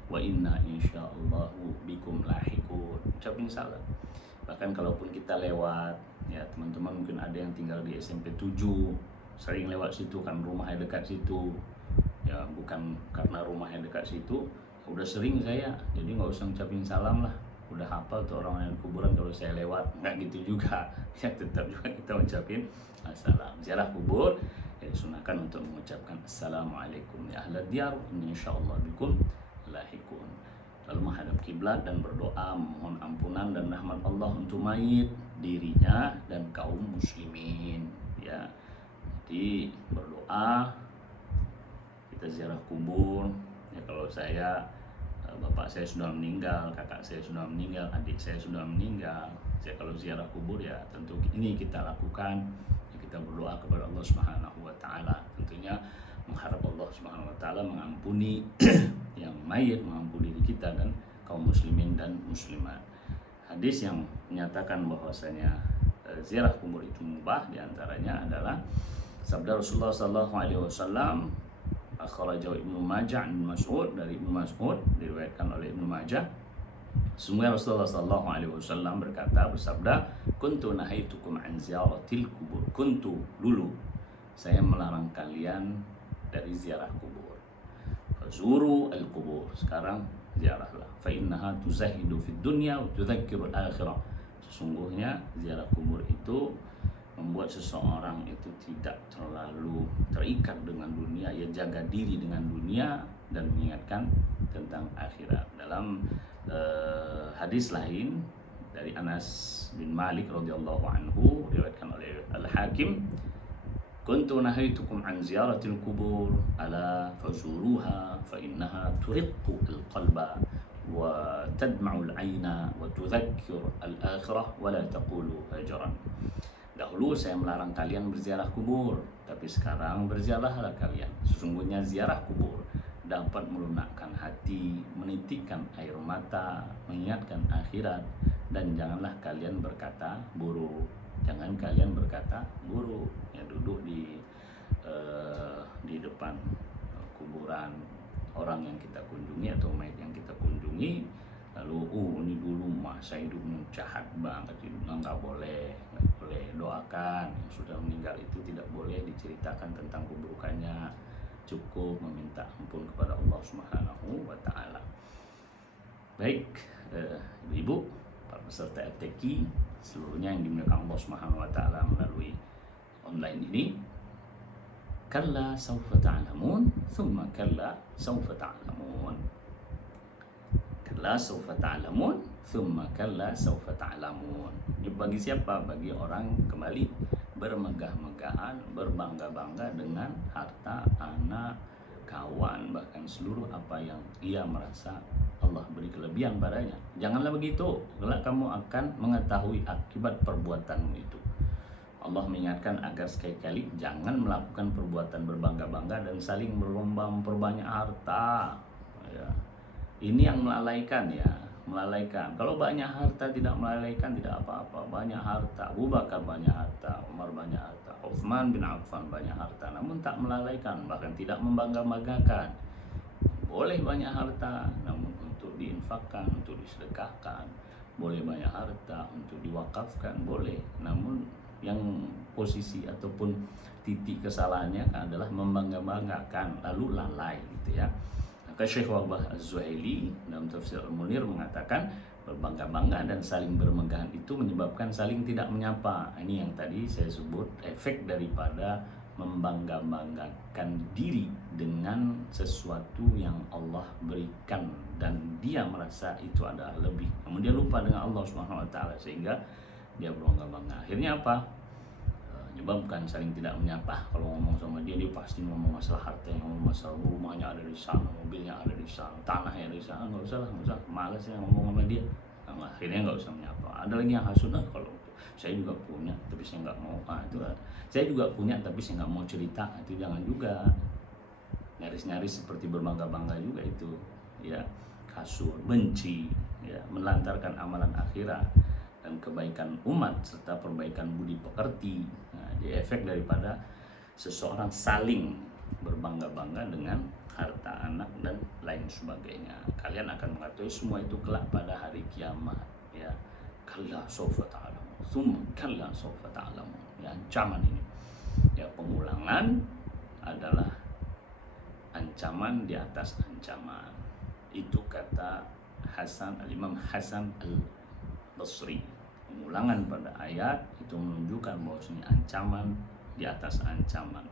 wa inna insyaallahu bikum lahiqun. Ucapin salam. Bahkan kalaupun kita lewat, ya teman-teman mungkin ada yang tinggal di SMP 7, sering lewat situ kan, rumahnya dekat situ. Ya bukan karena rumahnya dekat situ, udah sering saya, jadi nggak usah ucapin salam lah. Udah hafal tuh orang yang kuburan, kalau saya lewat nggak gitu juga. Ya tetap juga kita ucapin assalam. Ziarah kubur ya disunahkan untuk mengucapkan assalamualaikum ya ahlad diyar insyaallah bikum lahiqun. Lalu menghadap kiblat dan berdoa mohon ampunan dan rahmat Allah untuk mayit, dirinya dan kaum muslimin. Ya, jadi berdoa, kita ziarah kubur. Ya kalau saya, bapak saya sudah meninggal, kakak saya sudah meninggal, adik saya sudah meninggal, saya kalau ziarah kubur ya tentu ini kita lakukan. Ya, kita berdoa kepada Allah Subhanahu wa taala, tentunya mengharap Allah Subhanahu wa taala mengampuni yang mayit, mengampuni diri kita dan kaum muslimin dan muslimat. Hadis yang menyatakan bahwasanya ziarah kubur itu mubah, diantaranya adalah sabda Rasulullah SAW, akhrajahu Ibnu Majah Ibnu Mas'ud, dari Ibnu Mas'ud, diriwayatkan oleh Ibnu Majah. Sungguh Rasulullah SAW bersabda, kuntu nahaitukum an ziyaratil kubur. Kuntu, dulu saya melarang kalian dari ziarah kubur. Fazuru al-kubur, sekarang ziarahlah. Fa innaha tuzahidu fid dunya wa tudzakkirul akhirah. Sesungguhnya ziarah kubur itu membuat seseorang itu tidak terlalu terikat dengan dunia, ia jaga diri dengan dunia dan mengingatkan tentang akhirat. Dalam hadis lain dari Anas bin Malik radhiyallahu anhu, diriwayatkan oleh Al-Hakim, kuntu nahaitukum an ziyaratil kubur ala fazuruha fa innaha turiqqu al-qalba wa tadma'u al-'aina wa tudzakkir al-akhirah wa la taqulu hajran. Dahulu saya melarang kalian berziarah kubur, tapi sekarang berziarahlah kalian. Sesungguhnya ziarah kubur dapat melunakkan hati, menitikkan air mata, mengingatkan akhirat, dan janganlah kalian berkata buruk. Jangan kalian berkata buruk, ya duduk di depan kuburan orang yang kita kunjungi atau mayat yang kita kunjungi, lalu ini dulu masa hidupnya jahat banget, hidupnya nggak boleh doakan yang sudah meninggal itu, tidak boleh diceritakan tentang keburukannya, cukup meminta ampun kepada Allah Subhanahu wa Ta'ala. Baik, ibu, para peserta FTQ seluruhnya yang dimuliakan Allah Subhanahu wa Ta'ala melalui online ini, kalla sawfa ta'lamun thumma kalla sawfa ta'lamun. Kalla sawfa ta'lamun thumma kalla sawfa ta'lamun. Ini bagi siapa? Bagi orang kembali bermegah-megahan, berbangga-bangga dengan harta, anak, kawan, bahkan seluruh apa yang ia merasa Allah beri kelebihan padanya. Janganlah begitu, kelak kamu akan mengetahui akibat perbuatanmu itu. Allah mengingatkan agar sekali-kali jangan melakukan perbuatan berbangga-bangga dan saling berlomba memperbanyak harta. Ya. Ini yang melalaikan, ya, melalaikan. Kalau banyak harta tidak melalaikan, tidak apa-apa. Banyak harta, Abu Bakar banyak harta, Umar banyak harta, Utsman bin Affan banyak harta, namun tak melalaikan, bahkan tidak membangga-banggakan. Boleh banyak harta, namun untuk diinfakkan, untuk disedekahkan. Boleh banyak harta untuk diwakafkan, boleh. Namun yang posisi ataupun titik kesalahannya adalah membangga-banggakan lalu lalai, gitu ya. Maka Syekh Wahbah Az-Zuhaili dalam tafsir Al-Munir mengatakan berbangga-bangga dan saling bermegahan itu menyebabkan saling tidak menyapa. Ini yang tadi saya sebut efek daripada membangga-banggakan diri dengan sesuatu yang Allah berikan dan dia merasa itu adalah lebih. Namun dia lupa dengan Allah Subhanahu wa Ta'ala sehingga dia berbangga-bangga. Akhirnya apa? Menyebabkan saling tidak menyapa. Kalau ngomong sama dia pasti ngomong masalah harta, ngomong masalah rumahnya ada di sana, mobilnya ada di sana, tanahnya ada di sana. Nggak usah, malas ya ngomong sama dia. Nah, akhirnya nggak usah menyapa. Ada lagi yang hasut, kalau saya juga punya tapi saya nggak mau. Itu saya juga punya tapi saya nggak mau cerita. Itu jangan juga. Nyaris-nyaris seperti berbangga-bangga juga itu, ya, hasut, benci, ya, melantarkan amalan akhirat dan kebaikan umat serta perbaikan budi pekerti. Nah, di efek daripada seseorang saling berbangga-bangga dengan harta, anak dan lain sebagainya. Kalian akan mengetahui semua itu kelak pada hari kiamat, ya. Kalla sawfa ta'lamun, tsumma kalla sawfa ta'lamun. Ya, ancaman ini, ya, pengulangan adalah ancaman di atas ancaman. Itu kata Imam Hasan Al-Basri. Pengulangan pada ayat itu menunjukkan bahwasanya ancaman di atas ancaman.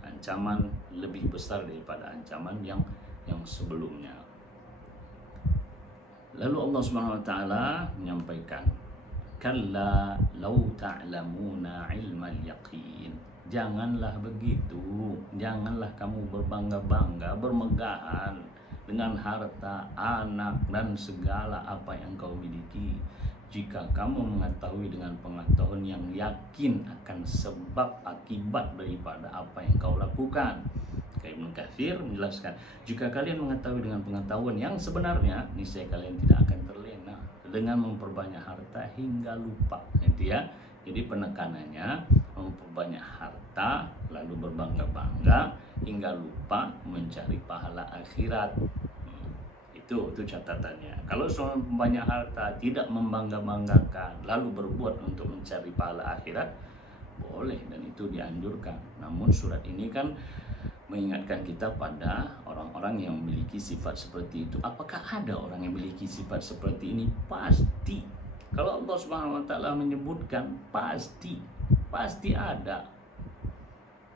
Ancaman lebih besar daripada ancaman yang sebelumnya. Lalu Allah Subhanahu wa Ta'ala menyampaikan, kalla law ta'lamuna ilmal yaqin. Janganlah begitu, janganlah kamu berbangga-bangga, bermegahan dengan harta, anak dan segala apa yang kau miliki. Jika kamu mengetahui dengan pengetahuan yang yakin akan sebab akibat daripada apa yang kau lakukan. Ibnu Katsir menjelaskan, jika kalian mengetahui dengan pengetahuan yang sebenarnya, niscaya kalian tidak akan terlena dengan memperbanyak harta hingga lupa, gitu ya. Jadi penekanannya memperbanyak harta lalu berbangga-bangga hingga lupa mencari pahala akhirat. Itu catatannya. Kalau soal banyak harta tidak membangga-banggakan lalu berbuat untuk mencari pahala akhirat, boleh dan itu dianjurkan. Namun surat ini kan mengingatkan kita pada orang-orang yang memiliki sifat seperti itu. Apakah ada orang yang memiliki sifat seperti ini? Pasti. Kalau Allah Subhanahu wa Ta'ala menyebutkan, pasti ada.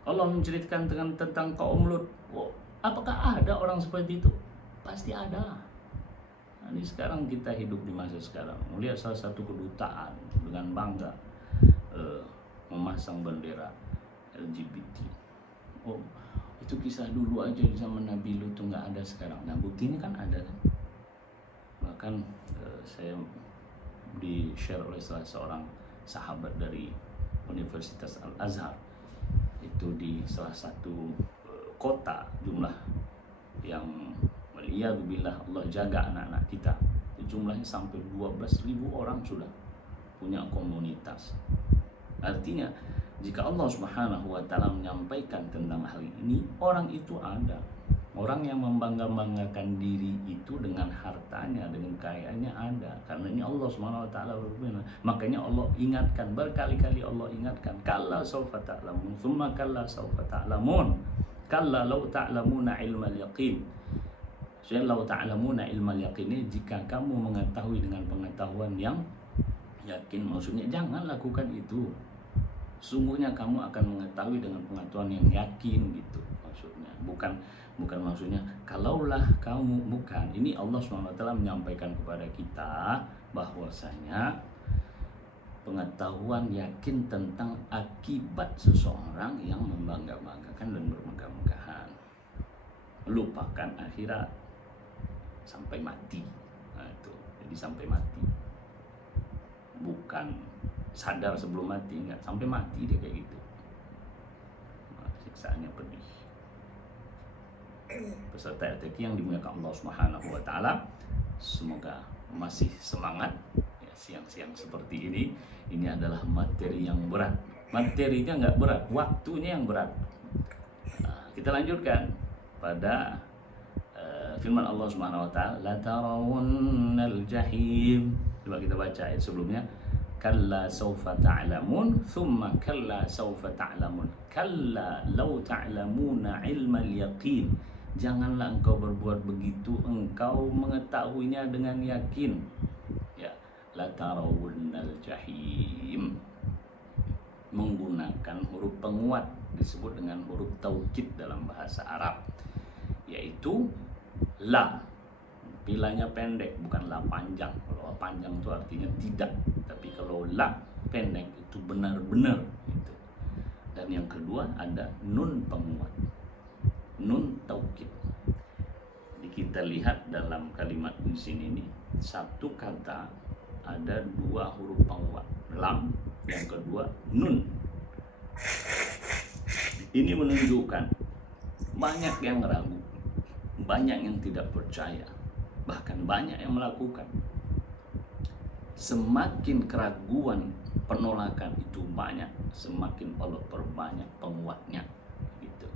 Allah menceritakan tentang kaum Lut. Apakah ada orang seperti itu? Pasti ada. Nah, ini sekarang kita hidup di masa sekarang, melihat salah satu kedutaan dengan bangga memasang bendera LGBT. Itu kisah dulu aja di zaman Nabi Lut, itu nggak ada sekarang. Nah, buktinya kan ada kan. Bahkan saya di-share oleh salah seorang sahabat dari Universitas Al-Azhar, itu di salah satu kota jumlah yang waliyadzubillah Allah jaga anak-anak kita, jumlahnya sampai 12.000 orang sudah punya komunitas. Artinya jika Allah Subhanahu wa taala menyampaikan tentang hal ini, orang itu ada. Orang yang membangga-banggakan diri itu dengan hartanya, dengan kekayaannya ada. Karena ini Allah Subhanahu wa taala berfirman. Makanya Allah ingatkan berkali-kali, Allah ingatkan, kalla saufa ta'lamun, tsumma kalla saufa ta'lamun. Kalla law ta'lamuna ilmal yaqin. Jadi law ta'lamuna ilmal yaqin ini jika kamu mengetahui dengan pengetahuan yang yakin, maksudnya jangan lakukan itu. Sungguhnya kamu akan mengetahui dengan pengetahuan yang yakin gitu maksudnya. Bukan maksudnya kalaulah kamu, bukan. Ini Allah SWT menyampaikan kepada kita bahwasanya pengetahuan yakin tentang akibat seseorang yang membangga-banggakan dan bermegah-megahan. Lupakan akhirat sampai mati. Nah, itu. Jadi sampai mati. Bukan sadar sebelum mati, enggak, sampai mati dia kayak gitu. Nah, siksaannya pedih. Peserta RTQ yang dimuliakan Allah Subhanahu wa taala, semoga masih semangat ya, siang-siang seperti ini. Ini adalah materi yang berat. Materinya enggak berat, waktunya yang berat. Nah, kita lanjutkan pada firman Allah Subhanahu wa taala, la tarawunnal jahim. Coba kita baca ayat sebelumnya. Kalla sawfa ta'lamun, thumma kalla sawfa ta'lamun. Kalla law ta'lamuna ilmal yaqin. Janganlah engkau berbuat begitu, engkau mengetahuinya dengan yakin. Ya, la tarawunnal jahim. Menggunakan huruf penguat disebut dengan huruf taukid dalam bahasa Arab, yaitu la. Pilanya pendek, bukan la panjang. Kalau panjang itu artinya tidak, tapi kalau la pendek itu benar-benar gitu. Dan yang kedua ada nun penguat, nun taukid. Jadi kita lihat dalam kalimat di sini nih, satu kata ada dua huruf penguat, lam, yang kedua nun. Ini menunjukkan banyak yang ragu, banyak yang tidak percaya, bahkan banyak yang melakukan. Semakin keraguan penolakan itu banyak, semakin Allah perbanyak penguatnya gitu.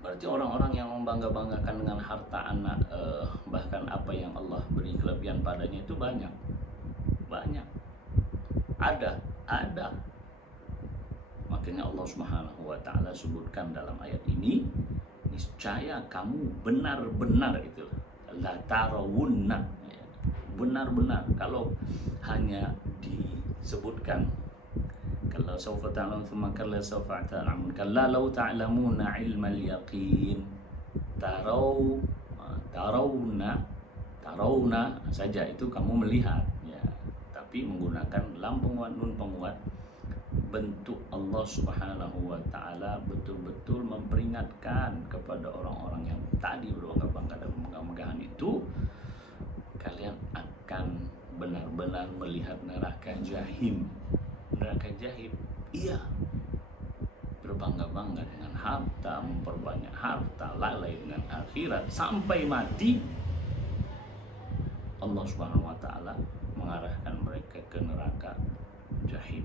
Berarti orang-orang yang membangga-banggakan dengan harta anak, bahkan apa yang Allah beri kelebihan padanya itu banyak. Ada. Makanya Allah Subhanahu wa taala sebutkan dalam ayat ini, niscaya kamu benar-benar itu la tarawunna, benar-benar. Kalau hanya disebutkan kalau sawfa ta'lamun thumma kalla sawfa ta'lamun, kalla law ta'lamuna ilmal yaqin, tarawna saja itu kamu melihat ya, tapi menggunakan lam penguat, nun penguat. Bentuk Allah Subhanahu wa taala betul-betul memperingatkan kepada orang-orang yang tadi berbangga-bangga dan megah-megahan itu, kalian akan benar-benar melihat neraka jahim. Neraka jahim, iya. Berbangga-bangga dengan harta, memperbanyak harta, lalai dengan akhirat sampai mati, Allah Subhanahu wa taala mengarahkan mereka ke neraka jahim.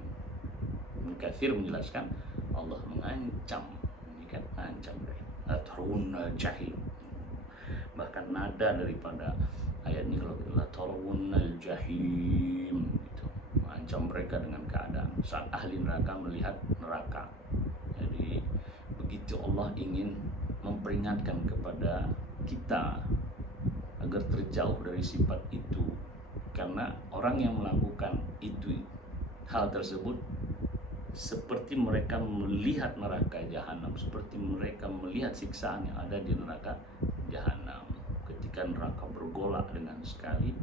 Katsir menjelaskan Allah mengancam, ini kan ancam atrunna jahim. Bahkan nada daripada ayat ini kalau kita tarawunnal jahim itu mengancam mereka dengan keadaan saat ahli neraka melihat neraka. Jadi begitu Allah ingin memperingatkan kepada kita agar terjauh dari sifat itu, karena orang yang melakukan itu hal tersebut seperti mereka melihat neraka jahanam, seperti mereka melihat siksaan yang ada di neraka jahanam. Ketika neraka bergolak dengan sekali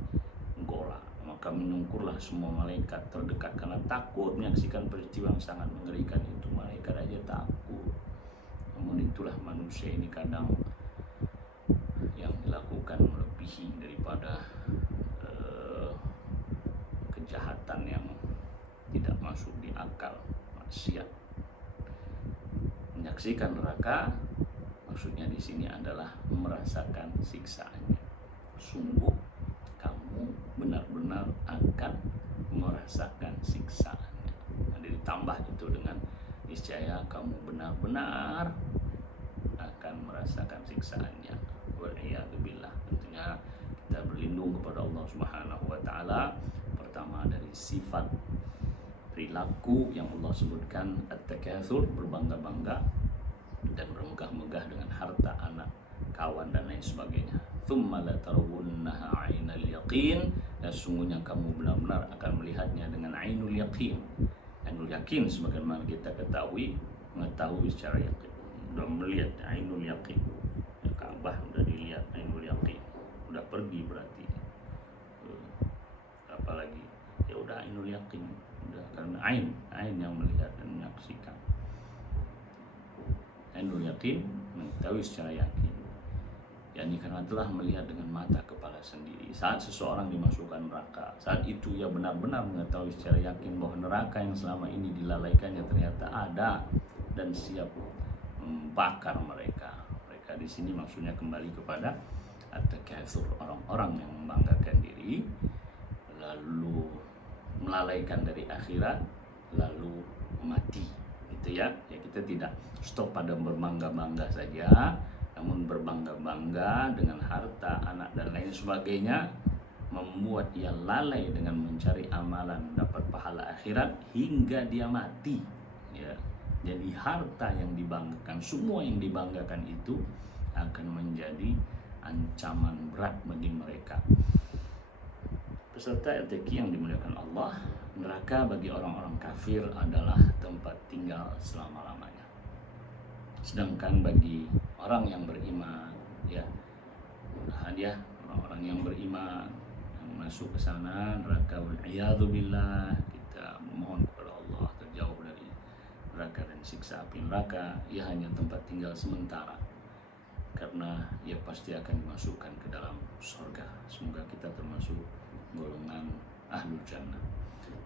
golak, maka menyungkurlah semua malaikat terdekat karena takut menyaksikan peristiwa yang sangat mengerikan itu. Malaikat aja takut. Namun itulah manusia ini kadang yang dilakukan melebihi daripada kejahatan yang tidak masuk di akal. Maksiat, menyaksikan neraka, maksudnya di sini adalah merasakan siksaannya. Sungguh kamu benar-benar akan merasakan siksaannya. Hadirin ditambah itu dengan niscaya kamu benar-benar akan merasakan siksaannya. Wal'iyadzubillah. Tentunya kita berlindung kepada Allah Subhanahu wa taala. Pertama dari sifat perilaku yang Allah sebutkan, at-takatsur, berbangga-bangga dan bermegah-megah dengan harta, anak, kawan dan lain sebagainya. Tsumma latarawunnaha 'ainal yaqin, dan sungguhnya kamu benar-benar akan melihatnya dengan ainul yaqin. Ainul yaqin sebagaimana kita mengetahui secara yakin. Udah melihat ainul yaqin. Ya, Ka'bah udah dilihat ainul yaqin. Udah pergi berarti. Apalagi ya udah ainul yaqin. Udah karena ain yang melihat dan menyaksikan. Ainul yaqin mengetahui secara yakin. yakni karena telah melihat dengan mata kepala sendiri. Saat seseorang dimasukkan neraka, saat itu ia benar-benar mengetahui secara yakin bahwa neraka yang selama ini dilalaikannya ternyata ada dan siap membakar mereka. Mereka di sini maksudnya kembali kepada at-takatsur, orang-orang yang membanggakan diri lalu melalaikan dari akhirat lalu mati. Gitu ya. Ya kita tidak stop pada berbangga-bangga saja, namun berbangga-bangga dengan harta, anak dan lain sebagainya membuat ia lalai dengan mencari amalan dapat pahala akhirat hingga dia mati. Ya. Jadi harta yang dibanggakan, semua yang dibanggakan itu akan menjadi ancaman berat bagi mereka. Peserta LTQ yang dimuliakan Allah, neraka bagi orang-orang kafir adalah tempat tinggal selama-lamanya. Sedangkan bagi orang yang beriman, ya, hadiah orang-orang yang beriman yang masuk ke sana neraka, wal'iyadzubillah, kita memohon kepada Allah terjauh dari neraka dan siksa api neraka. Ia hanya tempat tinggal sementara karena ia pasti akan dimasukkan ke dalam surga. Semoga kita termasuk golongan ahlul jannah.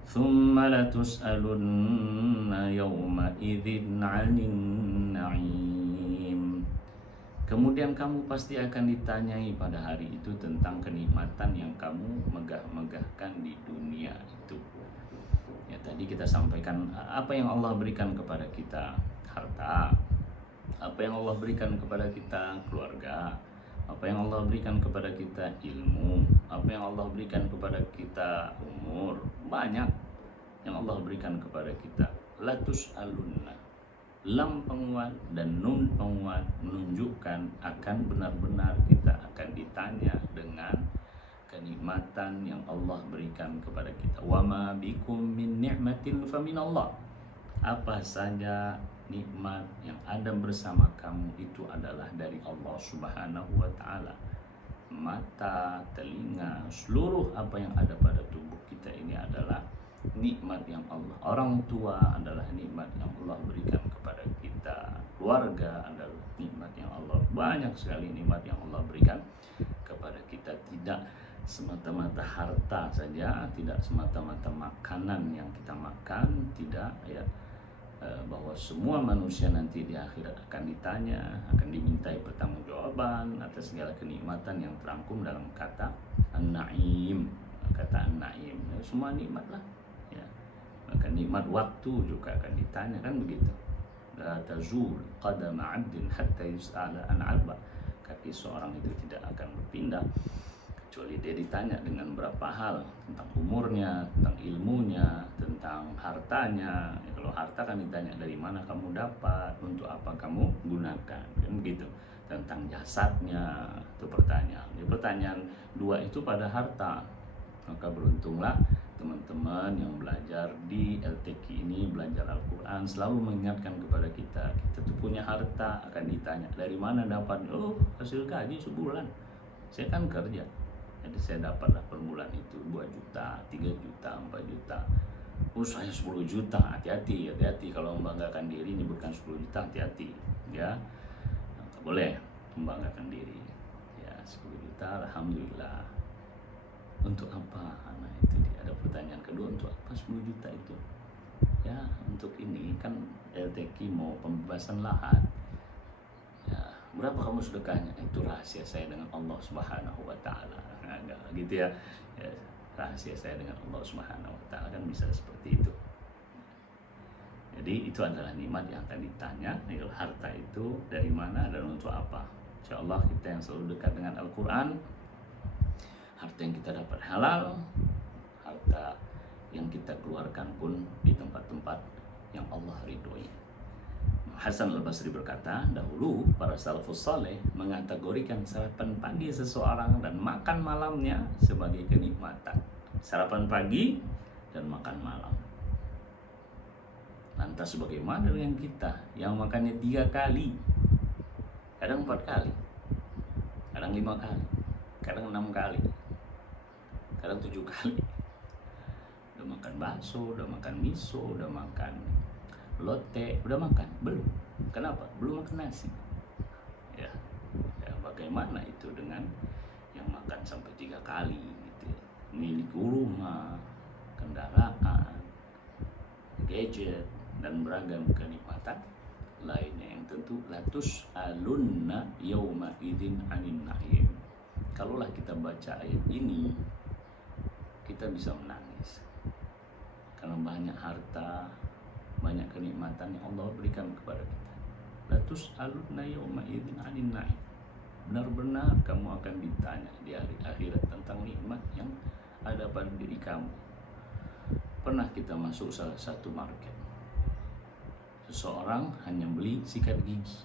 Thumma latus'alunna yawma idzin 'anil na'im. Kemudian kamu pasti akan ditanyai pada hari itu tentang kenikmatan yang kamu megah-megahkan di dunia itu. Ya, tadi kita sampaikan apa yang Allah berikan kepada kita, harta. Apa yang Allah berikan kepada kita, keluarga. Apa yang Allah berikan kepada kita, ilmu. Apa yang Allah berikan kepada kita, umur. Banyak yang Allah berikan kepada kita. Latus alunna, lam penguat dan nun penguat menunjukkan akan benar-benar kita akan ditanya dengan kenikmatan yang Allah berikan kepada kita. Wa ma bikum min ni'matin faminallah. Apa saja nikmat yang ada bersama kamu itu adalah dari Allah Subhanahu wa taala. Mata, telinga, seluruh apa yang ada pada tubuh kita ini adalah nikmat yang Allah. Orang tua adalah nikmat yang Allah berikan kepada kita. Keluarga adalah nikmat yang Allah. Banyak sekali nikmat yang Allah berikan kepada kita. Tidak semata-mata harta saja, tidak semata-mata makanan yang kita makan, tidak ya. Bahwa semua manusia nanti di akhirat akan ditanya, akan dimintai pertanggungjawaban atas segala kenikmatan yang terangkum dalam kata an-na'im. Kata an-na'im, ya, semua nikmat lah ya. Maka nikmat waktu juga akan ditanya, kan begitu. La tazul qadama 'abdin hatta yus'ala an 'arba. Kaki seorang itu tidak akan berpindah kecuali dia ditanya dengan berapa hal, tentang umurnya, tentang ilmunya, tentang hartanya. Ya, kalau harta kan ditanya dari mana kamu dapat, untuk apa kamu gunakan, kan begitu. Tentang jasadnya itu pertanyaan. Ya, pertanyaan dua itu pada harta. Maka beruntunglah teman-teman yang belajar di LTQ ini, belajar Al-Quran, selalu mengingatkan kepada kita, kita tuh punya harta, akan ditanya dari mana dapat. Oh, hasil gaji sebulan, saya kan kerja, jadi saya dapatlah per bulan itu 2 juta, 3 juta, 4 juta. Oh, saya 10 juta, hati-hati kalau membanggakan diri menyebutkan 10 juta, hati-hati ya. Nggak boleh membanggakan diri ya. 10 juta alhamdulillah. Untuk apa? Nah itu dia, ada pertanyaan kedua, untuk apa 10 juta itu? Ya untuk ini kan LTQ mau pembebasan lahan ya. Berapa kamu sedekahnya? Itu rahasia saya dengan Allah Subhanahu wa taala. Nah, gitu ya. Ya, rahasia saya dengan Allah Subhanahu wa taala, kan bisa seperti itu. Jadi itu adalah nikmat yang akan ditanya. Harta itu dari mana dan untuk apa? Insya Allah kita yang selalu dekat dengan Al-Quran, harta yang kita dapat halal, harta yang kita keluarkan pun di tempat-tempat yang Allah ridhoi. Hasan al-Basri berkata, dahulu para salafus saleh mengategorikan sarapan pagi seseorang dan makan malamnya sebagai kenikmatan. Sarapan pagi dan makan malam. Lantas bagaimana dengan kita yang makannya 3 kali, kadang 4 kali, kadang 5 kali, kadang 6 kali, kadang 7 kali. Udah makan bakso, udah makan miso, udah makan lote, udah makan? Belum. Kenapa? Belum makan nasi. Ya, bagaimana itu dengan yang makan sampai 3 kali gitu ya. Milik rumah, kendaraan, gadget, dan beragam kenikmatan lainnya yang tentu latus alunna yauma idzin anin na'im. Kalaulah kita baca ayat ini, kita bisa menangis karena banyak harta, banyak kenikmatan yang Allah berikan kepada kita. Latus alunna yauma idzin anin na'im. Benar-benar kamu akan ditanya di hari akhirat tentang nikmat yang ada pada diri kamu. Pernah kita masuk salah satu market, seseorang hanya beli sikat gigi,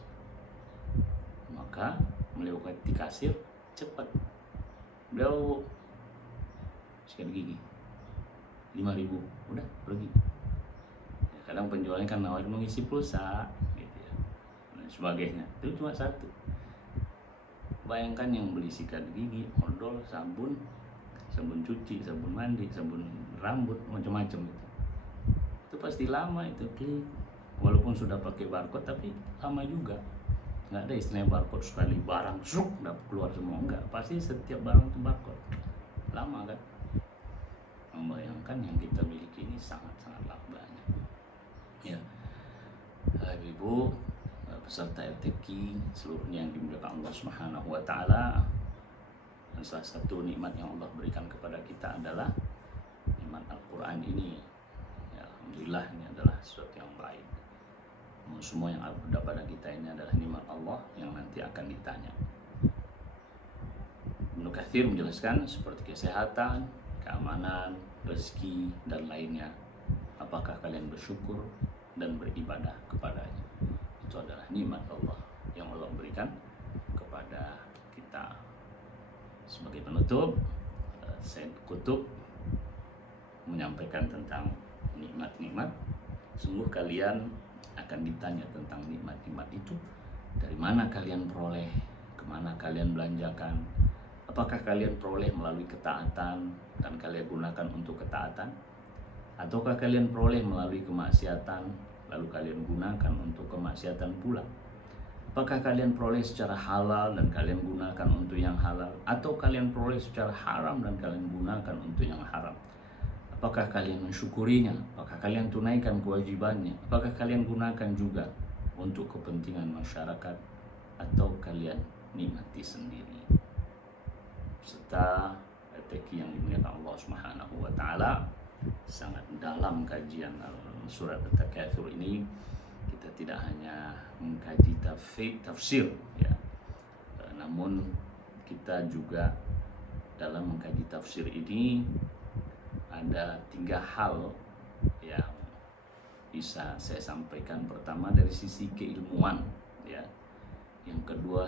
maka melewati kasir cepat, beliau sikat gigi 5.000, udah pergi. Ya, kadang penjualnya kan nawarin mengisi pulsa gitu ya, dan sebagainya. Itu cuma satu. Bayangkan yang beli sikat gigi, odol, sabun cuci, sabun mandi, sabun rambut, macam-macam itu pasti lama itu klik. Walaupun sudah pakai barcode tapi lama juga. Nggak ada istilahnya barcode sekali barang sruk dapat keluar semua, enggak. Pasti setiap barang itu barcode. Lama kan? Membayangkan yang kita miliki ini sangat-sangatlah banyak. Ya, Ibu peserta LTQ seluruhnya yang dimuliakan Allah Subhanahu wa taala. Dan salah satu nikmat yang Allah berikan kepada kita adalah nikmat Al-Quran ini. Ya, alhamdulillah ini adalah sesuatu yang baik. Semua yang ada pada kita ini adalah nikmat Allah yang nanti akan ditanya. Ibnu Katsir menjelaskan seperti kesehatan, keamanan, rezeki, dan lainnya. Apakah kalian bersyukur dan beribadah kepadanya? Itu adalah nikmat Allah yang Allah berikan kepada kita. Sebagai penutup, Said Qutb menyampaikan tentang nikmat-nikmat. Sungguh kalian akan ditanya tentang nikmat-nikmat itu. Dari mana kalian peroleh, kemana kalian belanjakan, apakah kalian peroleh melalui ketaatan dan kalian gunakan untuk ketaatan, ataukah kalian peroleh melalui kemaksiatan lalu kalian gunakan untuk kemaksiatan pula. Apakah kalian peroleh secara halal dan kalian gunakan untuk yang halal, atau kalian peroleh secara haram dan kalian gunakan untuk yang haram? Apakah kalian mensyukurinya? Apakah kalian tunaikan kewajibannya? Apakah kalian gunakan juga untuk kepentingan masyarakat, atau kalian nikmati sendiri? Serta LTQ yang dimuliakan Allah Subhanahu wa taala, sangat dalam kajian surat At-Takatsur ini kita tidak hanya mengkaji tafsir ya, namun kita juga dalam mengkaji tafsir ini ada 3 hal yang bisa saya sampaikan. Pertama dari sisi keilmuan ya, yang kedua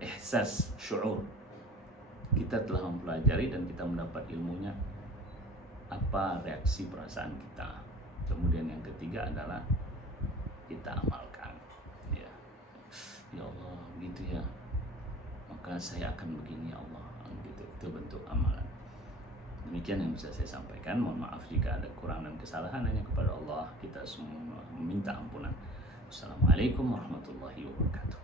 ihsas syu'ur, kita telah mempelajari dan kita mendapat ilmunya, apa reaksi perasaan kita. Kemudian yang ketiga adalah kita amalkan ya. Ya Allah begitu ya, maka saya akan begini ya Allah, gitu. Itu bentuk amalan. Demikian yang bisa saya sampaikan. Mohon maaf jika ada kurang dan kesalahan, hanya kepada Allah kita semua meminta ampunan. Assalamualaikum warahmatullahi wabarakatuh.